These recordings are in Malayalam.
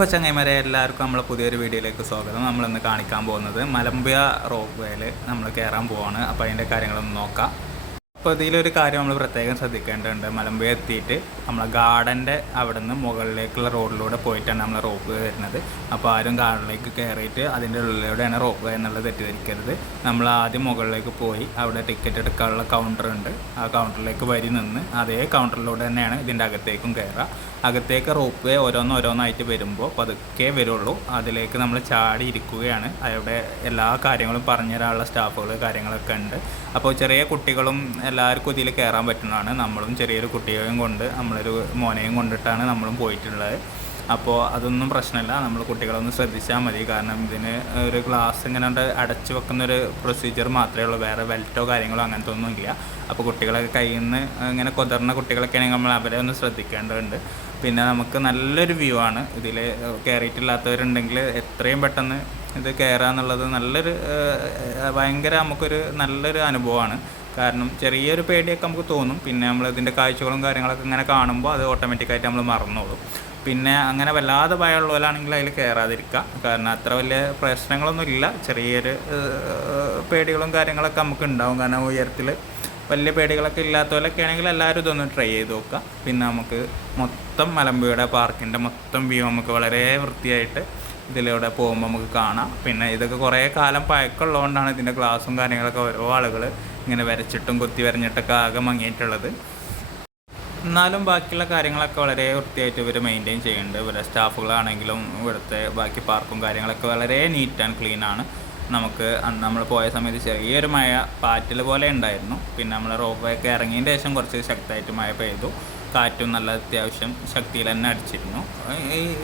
അപ്പോൾ ചങ്ങായിമാരെ എല്ലാവർക്കും നമ്മളെ പുതിയൊരു വീഡിയോയിലേക്ക് സ്വാഗതം. നമ്മളിന്ന് കാണിക്കാൻ പോകുന്നത് മലമ്പുഴ റോപ്പ് വേയിൽ നമ്മൾ കയറാൻ പോവാണ്. അപ്പോൾ അതിൻ്റെ കാര്യങ്ങളൊന്ന് നോക്കാം. അപ്പോൾ ഇതിലൊരു കാര്യം നമ്മൾ പ്രത്യേകം ശ്രദ്ധിക്കേണ്ടതുണ്ട്. മലമ്പുഴ എത്തിയിട്ട് നമ്മളെ ഗാർഡൻ്റെ അവിടെ നിന്ന് മുകളിലേക്കുള്ള റോഡിലൂടെ പോയിട്ടാണ് നമ്മൾ റോപ്പ് വേ വരുന്നത്. അപ്പോൾ ആരും ഗാർഡനിലേക്ക് കയറിയിട്ട് അതിൻ്റെ ഉള്ളിലൂടെയാണ് റോപ്പ് വേ എന്നുള്ളത് തെറ്റിദ്ധരിക്കരുത്. നമ്മൾ ആദ്യം മുകളിലേക്ക് പോയി അവിടെ ടിക്കറ്റ് എടുക്കാനുള്ള കൗണ്ടറുണ്ട്. ആ കൗണ്ടറിലേക്ക് വരി നിന്ന് അതേ കൗണ്ടറിലൂടെ തന്നെയാണ് ഇതിൻ്റെ അകത്തേക്കും കയറുക. അകത്തേക്ക് റോപ്പ് വേ ഓരോന്നായിട്ട് വരുമ്പോൾ പതുക്കെ വരുള്ളൂ. അതിലേക്ക് നമ്മൾ ചാടി ഇരിക്കുകയാണ്. അവിടെ എല്ലാ കാര്യങ്ങളും പറഞ്ഞു തരാനുള്ള സ്റ്റാഫുകൾ കാര്യങ്ങളൊക്കെ ഉണ്ട്. അപ്പോൾ ചെറിയ കുട്ടികളും എല്ലാവർക്കും ഇതിൽ കയറാൻ പറ്റുന്നതാണ്. നമ്മളും ചെറിയൊരു കുട്ടിയെയും കൊണ്ട് നമ്മളൊരു മോനെയും കൊണ്ടിട്ടാണ് നമ്മളും പോയിട്ടുള്ളത്. അപ്പോൾ അതൊന്നും പ്രശ്നമില്ല. നമ്മൾ കുട്ടികളൊന്ന് ശ്രദ്ധിച്ചാൽ മതി. കാരണം ഇതിന് ഒരു ഗ്ലാസ് ഇങ്ങനെ അടച്ചു വെക്കുന്നൊരു പ്രൊസീജിയർ മാത്രമേ ഉള്ളൂ. വേറെ ബെൽറ്റോ കാര്യങ്ങളോ അങ്ങനത്തെ ഒന്നും ഇല്ല. അപ്പോൾ കുട്ടികളൊക്കെ കയ്യിൽ നിന്ന് ഇങ്ങനെ കൊതർന്ന കുട്ടികളൊക്കെ ആണെങ്കിൽ നമ്മൾ അവരെ ഒന്ന് ശ്രദ്ധിക്കേണ്ടതുണ്ട്. പിന്നെ നമുക്ക് നല്ലൊരു വ്യൂ ആണ്. ഇതിൽ കയറിയിട്ടില്ലാത്തവരുണ്ടെങ്കിൽ എത്രയും പെട്ടെന്ന് ഇത് കയറുക എന്നുള്ളത് ഭയങ്കര നമുക്കൊരു നല്ലൊരു അനുഭവമാണ്. കാരണം ചെറിയൊരു പേടിയൊക്കെ നമുക്ക് തോന്നും. പിന്നെ നമ്മൾ ഇതിൻ്റെ കാഴ്ചകളും കാര്യങ്ങളൊക്കെ ഇങ്ങനെ കാണുമ്പോൾ അത് ഓട്ടോമാറ്റിക്കായിട്ട് നമ്മൾ മറന്നോളും. പിന്നെ അങ്ങനെ വല്ലാതെ ഭയമുള്ളവരാണെങ്കിൽ അതിൽ കയറാതിരിക്കുക. കാരണം അത്ര വലിയ പ്രശ്നങ്ങളൊന്നും ഇല്ല. ചെറിയൊരു പേടികളും കാര്യങ്ങളൊക്കെ നമുക്ക് ഉണ്ടാവും. കാരണം ഉയരത്തിൽ വലിയ പേടികളൊക്കെ ഇല്ലാത്തവരൊക്കെ ആണെങ്കിൽ എല്ലാവരും ഇതൊന്ന് ട്രൈ ചെയ്ത് നോക്കുക. പിന്നെ നമുക്ക് മൊത്തം മലമ്പുഴയുടെ പാർക്കിൻ്റെ മൊത്തം വ്യൂ നമുക്ക് വളരെ വൃത്തിയായിട്ട് ഇതിലൂടെ പോകുമ്പോൾ നമുക്ക് കാണാം. പിന്നെ ഇതൊക്കെ കുറേ കാലം പഴക്കമുള്ളതുകൊണ്ടാണ് ഇതിൻ്റെ ഗ്ലാസും കാര്യങ്ങളൊക്കെ ഓരോ ആളുകൾ ഇങ്ങനെ വരച്ചിട്ടും കുത്തി വരഞ്ഞിട്ടൊക്കെ ആകെ മങ്ങിയിട്ടുള്ളത്. എന്നാലും ബാക്കിയുള്ള കാര്യങ്ങളൊക്കെ വളരെ വൃത്തിയായിട്ട് ഇവർ മെയിൻറ്റെയിൻ ചെയ്യുന്നുണ്ട്. ഇവരുടെ സ്റ്റാഫുകളാണെങ്കിലും ഇവിടുത്തെ ബാക്കി പാർക്കും കാര്യങ്ങളൊക്കെ വളരെ നീറ്റ് ആൻഡ് ക്ലീൻ ആണ്. നമ്മൾ പോയ സമയത്ത് ചെറിയൊരു മഴ പാറ്റൽ പോലെ ഉണ്ടായിരുന്നു. പിന്നെ നമ്മൾ റോപ്പ് വേക്ക് ഇറങ്ങിയതിൻ്റെ ശേഷം കുറച്ച് ശക്തമായിട്ട് മഴ പെയ്തു. കാറ്റും നല്ല അത്യാവശ്യം ശക്തിയിൽ തന്നെ അടിച്ചിരുന്നു.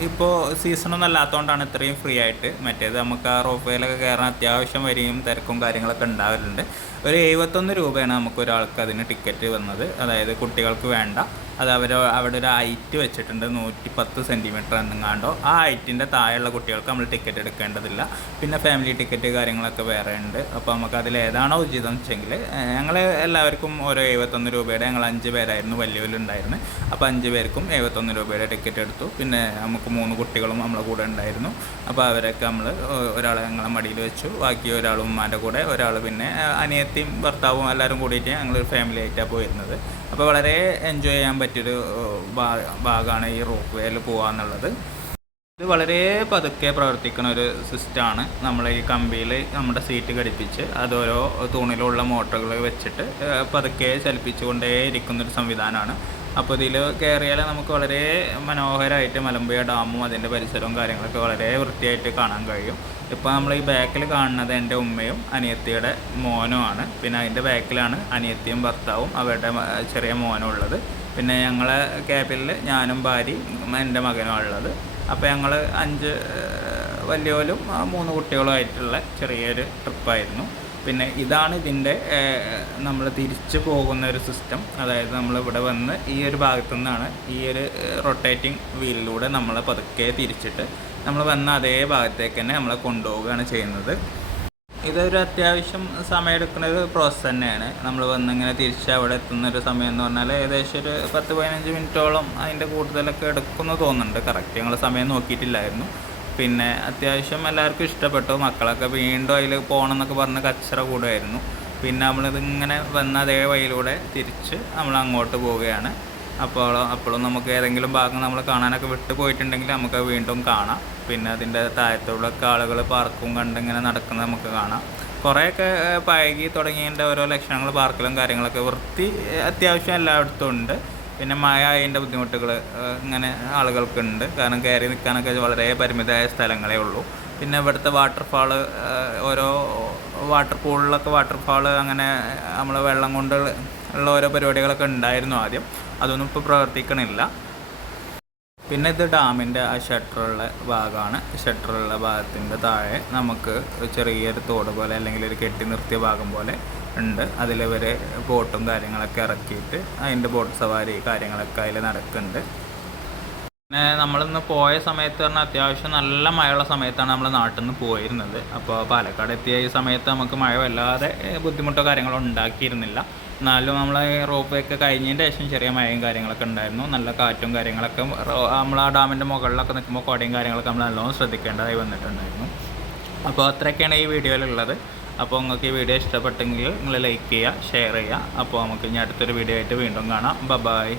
ഇപ്പോൾ സീസണൊന്നും അല്ലാത്തതുകൊണ്ടാണ് ഇത്രയും ഫ്രീ ആയിട്ട്. മറ്റേത് നമുക്ക് ആ റോപ്പ് വേയിലൊക്കെ കയറാൻ അത്യാവശ്യം വരികയും തിരക്കും കാര്യങ്ങളൊക്കെ ഉണ്ടാവലുണ്ട്. ഒരു 71 രൂപയാണ് നമുക്ക് ഒരാൾക്ക് അതിന് ടിക്കറ്റ് വന്നത്. അതായത് കുട്ടികൾക്ക് വേണ്ട. അത് അവിടെ ഒരു ഹൈറ്റ് വെച്ചിട്ടുണ്ട് 110 സെൻറ്റിമീറ്റർ എന്നെങ്ങാണ്ടോ. ആ ഹൈറ്റിൻ്റെ താഴെയുള്ള കുട്ടികൾക്ക് നമ്മൾ ടിക്കറ്റ് എടുക്കേണ്ടതില്ല. പിന്നെ ഫാമിലി ടിക്കറ്റ് കാര്യങ്ങളൊക്കെ വേറെ ഉണ്ട്. അപ്പോൾ നമുക്ക് അതിൽ ഏതാണോ ഉചിതം വെച്ചെങ്കിൽ ഞങ്ങൾ എല്ലാവർക്കും ഓരോ 71 രൂപയുടെ ഞങ്ങൾ 5 പേരായിരുന്നു വലിയവരുണ്ടായിരുന്നത്. അപ്പോൾ 5 പേർക്കും 71 രൂപയുടെ ടിക്കറ്റ് എടുത്തു. പിന്നെ നമുക്ക് 3 കുട്ടികളും നമ്മളെ കൂടെ ഉണ്ടായിരുന്നു. അപ്പോൾ അവരൊക്കെ ഒരാളെ ഞങ്ങളെ മടിയിൽ വെച്ചു. ബാക്കി ഒരാൾ ഉമ്മാൻ്റെ കൂടെ, ഒരാൾ പിന്നെ അനിയത്തിയും ഭർത്താവും എല്ലാവരും കൂടിയിട്ട് ഞങ്ങളൊരു ഫാമിലി ആയിട്ടാണ് പോയിരുന്നത്. അപ്പോൾ വളരെ എൻജോയ് ചെയ്യാൻ പറ്റിയൊരു ഭാഗമാണ് ഈ റോപ്പ് വേയിൽ പോകാന്നുള്ളത്. ഇത് വളരെ പതുക്കെ പ്രവർത്തിക്കുന്ന ഒരു സിസ്റ്റമാണ്. നമ്മൾ ഈ കമ്പിയിൽ നമ്മുടെ സീറ്റ് ഘടിപ്പിച്ച് അത് ഓരോ തൂണിലുള്ള മോട്ടറുകൾ വെച്ചിട്ട് പതുക്കെ ചലിപ്പിച്ചുകൊണ്ടേ ഇരിക്കുന്നൊരു സംവിധാനമാണ്. അപ്പോൾ ഇതിൽ കയറിയാൽ നമുക്ക് വളരെ മനോഹരമായിട്ട് മലമ്പുഴ ഡാമും അതിൻ്റെ പരിസരവും കാര്യങ്ങളൊക്കെ വളരെ വൃത്തിയായിട്ട് കാണാൻ കഴിയും. ഇപ്പോൾ നമ്മൾ ഈ ബാക്കിൽ കാണുന്നത് എൻ്റെ ഉമ്മയും അനിയത്തിയുടെ മോനുമാണ്. പിന്നെ അതിൻ്റെ ബാക്കിലാണ് അനിയത്തിയും ഭർത്താവും അവരുടെ ചെറിയ മോനും ഉള്ളത്. പിന്നെ ഞങ്ങളെ ക്യാബിനിൽ ഞാനും ഭാര്യയും എൻ്റെ മകനും ഉള്ളത്. അപ്പോൾ ഞങ്ങൾ 5 വലിയവരും 3 കുട്ടികളുമായിട്ടുള്ള ചെറിയൊരു ട്രിപ്പായിരുന്നു. പിന്നെ ഇതാണ് ഇതിൻ്റെ നമ്മൾ തിരിച്ചു പോകുന്ന ഒരു സിസ്റ്റം. അതായത് നമ്മളിവിടെ വന്ന് ഈ ഒരു ഭാഗത്തു നിന്നാണ് ഈ ഒരു റൊട്ടേറ്റിംഗ് വീലിലൂടെ നമ്മൾ പതുക്കെ തിരിച്ചിട്ട് നമ്മൾ വന്ന അതേ ഭാഗത്തേക്ക് തന്നെ നമ്മളെ കൊണ്ടുപോവുകയാണ് ചെയ്യുന്നത്. ഇതൊരു അത്യാവശ്യം സമയമെടുക്കുന്ന ഒരു പ്രോസസ്സ് തന്നെയാണ്. നമ്മൾ വന്നിങ്ങനെ തിരിച്ച് അവിടെ എത്തുന്നൊരു സമയം എന്ന് പറഞ്ഞാൽ ഏകദേശം ഒരു 10-15 മിനിറ്റോളം അതിൻ്റെ കൂടുതലൊക്കെ എടുക്കുമെന്ന് തോന്നുന്നുണ്ട്. കറക്റ്റ് ഞങ്ങൾ സമയം നോക്കിയിട്ടില്ലായിരുന്നു. പിന്നെ അത്യാവശ്യം എല്ലാവർക്കും ഇഷ്ടപ്പെട്ടു. മക്കളൊക്കെ വീണ്ടും അതിൽ പോകണം എന്നൊക്കെ പറഞ്ഞ് കച്ചറ കൂടുമായിരുന്നു. പിന്നെ നമ്മളിതിങ്ങനെ വന്ന അതേ വഴിയിലൂടെ തിരിച്ച് നമ്മൾ അങ്ങോട്ട് പോവുകയാണ്. അപ്പോഴും നമുക്ക് ഏതെങ്കിലും ഭാഗം നമ്മൾ കാണാനൊക്കെ വിട്ടു പോയിട്ടുണ്ടെങ്കിൽ നമുക്ക് വീണ്ടും കാണാം. പിന്നെ അതിൻ്റെ താഴത്തോടൊക്കെ ആളുകൾ പാർക്കും കണ്ടിങ്ങനെ നടക്കുന്നത് നമുക്ക് കാണാം. കുറേയൊക്കെ പഴകി തുടങ്ങിയതിൻ്റെ ഓരോ ലക്ഷണങ്ങൾ പാർക്കിലും കാര്യങ്ങളൊക്കെ വൃത്തി അത്യാവശ്യം എല്ലായിടത്തും ഉണ്ട്. പിന്നെ മഴ അതിൻ്റെ ബുദ്ധിമുട്ടുകൾ ഇങ്ങനെ ആളുകൾക്കുണ്ട്. കാരണം കയറി നിൽക്കാനൊക്കെ വളരെ പരിമിതമായ സ്ഥലങ്ങളേ ഉള്ളൂ. പിന്നെ ഇവിടുത്തെ വാട്ടർഫാള് ഓരോ വാട്ടർഫാള് അങ്ങനെ നമ്മൾ വെള്ളം കൊണ്ട് ഉള്ള ഓരോ പരിപാടികളൊക്കെ ഉണ്ടായിരുന്നു ആദ്യം. അതൊന്നും ഇപ്പോൾ പ്രവർത്തിക്കണില്ല. പിന്നെ ഇത് ഡാമിൻ്റെ ആ ഷട്ടറുള്ള ഭാഗമാണ്. ഷട്ടറുള്ള ഭാഗത്തിൻ്റെ താഴെ നമുക്ക് ചെറിയൊരു തോട് പോലെ അല്ലെങ്കിൽ ഒരു കെട്ടി നിർത്തിയ ഭാഗം പോലെ ഉണ്ട്. അതിലിവർ ബോട്ടും കാര്യങ്ങളൊക്കെ ഇറക്കിയിട്ട് അതിൻ്റെ ബോട്ട് സവാരി കാര്യങ്ങളൊക്കെ അതിൽ നടക്കുന്നുണ്ട്. പിന്നെ നമ്മളിന്ന് പോയ സമയത്ത് പറഞ്ഞാൽ അത്യാവശ്യം നല്ല മഴയുള്ള സമയത്താണ് നമ്മൾ നാട്ടിൽ നിന്ന് പോയിരുന്നത്. അപ്പോൾ പാലക്കാട് എത്തിയ ഈ സമയത്ത് നമുക്ക് മഴ വല്ലാതെ ബുദ്ധിമുട്ടോ കാര്യങ്ങളോ ഉണ്ടാക്കിയിരുന്നില്ല. എന്നാലും നമ്മൾ റോപ്പ് വേ ഒക്കെ കഴിഞ്ഞതിന് ശേഷം ചെറിയ മഴയും കാര്യങ്ങളൊക്കെ ഉണ്ടായിരുന്നു, നല്ല കാറ്റും കാര്യങ്ങളൊക്കെ. നമ്മൾ ആ ഡാമിൻ്റെ മുകളിലൊക്കെ നിൽക്കുമ്പോൾ കുടയും കാര്യങ്ങളൊക്കെ നമ്മൾ നല്ലോണം ശ്രദ്ധിക്കേണ്ടതായി വന്നിട്ടുണ്ടായിരുന്നു. അപ്പോൾ അത്രയൊക്കെയാണ് ഈ വീഡിയോയിലുള്ളത്. അപ്പോൾ നിങ്ങൾക്ക് ഈ വീഡിയോ ഇഷ്ടപ്പെട്ടെങ്കിൽ നിങ്ങൾ ലൈക്ക് ചെയ്യുക, ഷെയർ ചെയ്യുക. അപ്പോൾ നമുക്ക് ഇനി അടുത്തൊരു വീഡിയോ ആയിട്ട് വീണ്ടും കാണാം. ബൈ.